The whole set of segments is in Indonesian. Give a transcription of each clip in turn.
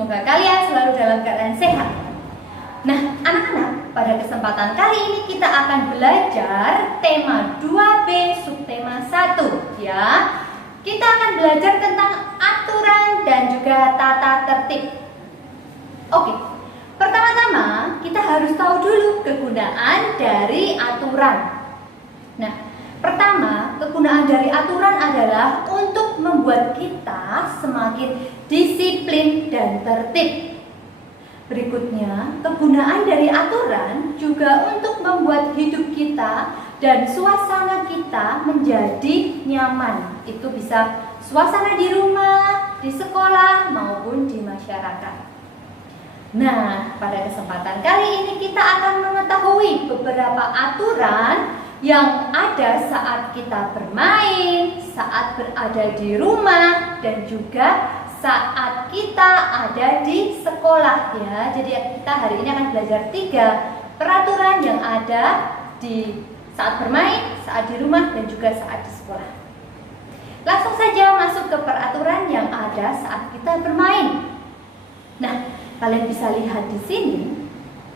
Semoga kalian selalu dalam keadaan sehat. Nah, anak-anak, pada kesempatan kali ini kita akan belajar tema 2B subtema 1 ya. Kita akan belajar tentang aturan dan juga tata tertib. Oke. Pertama-tama kita harus tahu dulu kegunaan dari aturan. Nah, pertama, kegunaan dari aturan adalah untuk membuat kita semakin disiplin dan tertib. Berikutnya, kegunaan dari aturan juga untuk membuat hidup kita dan suasana kita menjadi nyaman. Itu bisa suasana di rumah, di sekolah, maupun di masyarakat. Nah, pada kesempatan kali ini kita akan mengetahui beberapa aturan yang ada saat kita bermain, saat berada di rumah, dan juga saat kita ada di sekolah ya. Jadi kita hari ini akan belajar 3 peraturan yang ada di saat bermain, saat di rumah, dan juga saat di sekolah. Langsung saja masuk ke peraturan yang ada saat kita bermain. Nah, kalian bisa lihat di sini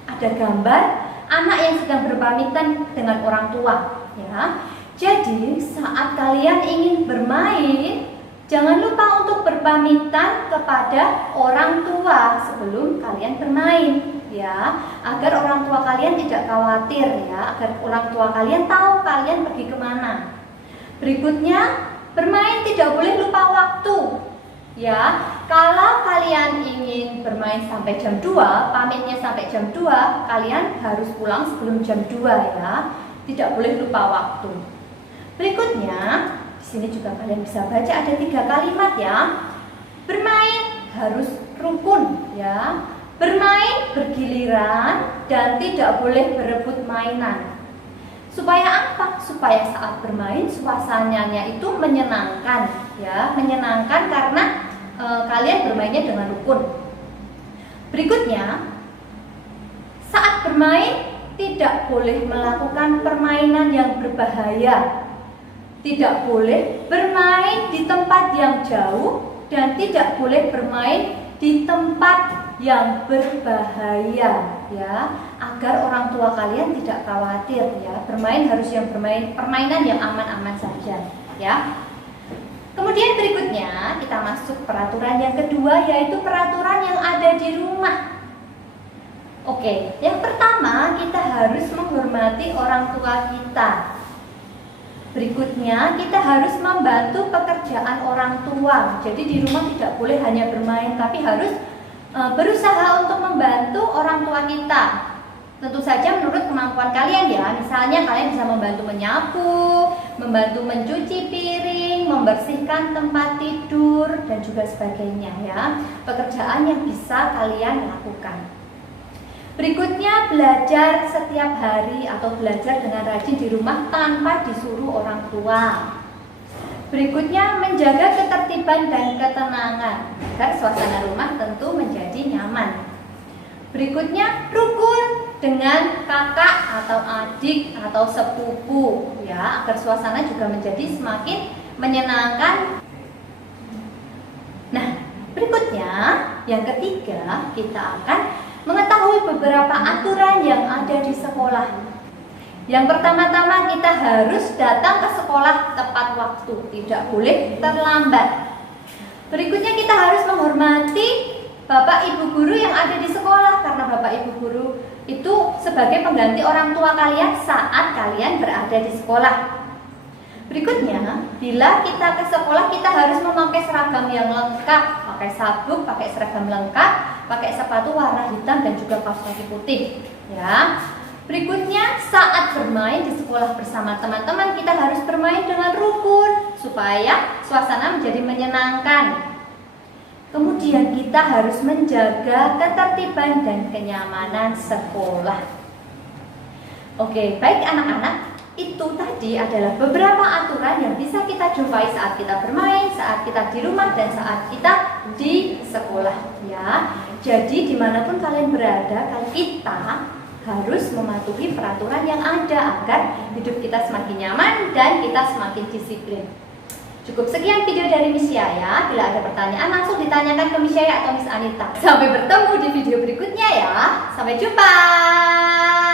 ada gambar anak yang sedang berpamitan dengan orang tua ya. Jadi saat kalian ingin bermain, jangan lupa untuk berpamitan kepada orang tua sebelum kalian bermain ya, agar orang tua kalian tidak khawatir ya, agar orang tua kalian tahu kalian pergi kemana. Berikutnya, bermain tidak boleh lupa waktu ya. Kalau kalian ingin bermain sampai jam 2, pamitnya sampai jam 2, kalian harus pulang sebelum jam 2 ya. Tidak boleh lupa waktu. Berikutnya, di sini juga kalian bisa baca ada 3 kalimat ya. Bermain harus rukun ya. Bermain bergiliran dan tidak boleh berebut mainan. Supaya apa? Supaya saat bermain suasananya itu menyenangkan ya, menyenangkan karena kalian bermainnya dengan rukun. Berikutnya, saat bermain tidak boleh melakukan permainan yang berbahaya. Tidak boleh bermain di tempat yang jauh dan tidak boleh bermain di tempat yang berbahaya ya, agar orang tua kalian tidak khawatir ya. Bermain harus yang permainan yang aman-aman saja ya. Kemudian berikutnya kita masuk peraturan yang kedua, yaitu peraturan yang ada di rumah. Oke, yang pertama kita harus menghormati orang tua kita. Berikutnya kita harus membantu pekerjaan orang tua. Jadi di rumah tidak boleh hanya bermain, tapi harus berusaha untuk membantu orang tua kita. Tentu saja menurut kemampuan kalian ya. Misalnya kalian bisa membantu menyapu, membantu mencuci piring, membersihkan tempat tidur, dan juga sebagainya ya. Pekerjaan yang bisa kalian lakukan. Berikutnya, belajar setiap hari atau belajar dengan rajin di rumah tanpa disuruh orang tua. Berikutnya, menjaga ketertiban dan ketenangan agar suasana rumah tentu menjadi nyaman. Berikutnya, rukun dengan kakak atau adik atau sepupu ya, agar suasana juga menjadi semakin menyenangkan. Nah, berikutnya yang ketiga, kita akan mengetahui beberapa aturan yang ada di sekolah. Yang pertama-tama kita harus datang ke sekolah tepat waktu, tidak boleh terlambat. Berikutnya kita harus menghormati bapak ibu guru yang ada di sekolah, karena bapak ibu guru itu sebagai pengganti orang tua kalian saat kalian berada di sekolah. Berikutnya, bila kita ke sekolah kita harus memakai seragam yang lengkap, pakai sabuk, pakai seragam lengkap, pakai sepatu warna hitam dan juga kaos kaki putih ya. Berikutnya, saat bermain di sekolah bersama teman-teman kita harus bermain dengan rukun supaya suasana menjadi menyenangkan. Kemudian kita harus menjaga ketertiban dan kenyamanan sekolah. Oke, baik anak-anak, itu tadi adalah beberapa aturan yang bisa kita jumpai saat kita bermain, saat kita di rumah, dan saat kita di sekolah ya. Jadi dimanapun kalian berada, kita harus mematuhi peraturan yang ada agar hidup kita semakin nyaman dan kita semakin disiplin. Cukup sekian video dari Miss Yaya. Bila ada pertanyaan langsung ditanyakan ke Miss Yaya atau Miss Anita. Sampai bertemu di video berikutnya ya. Sampai jumpa.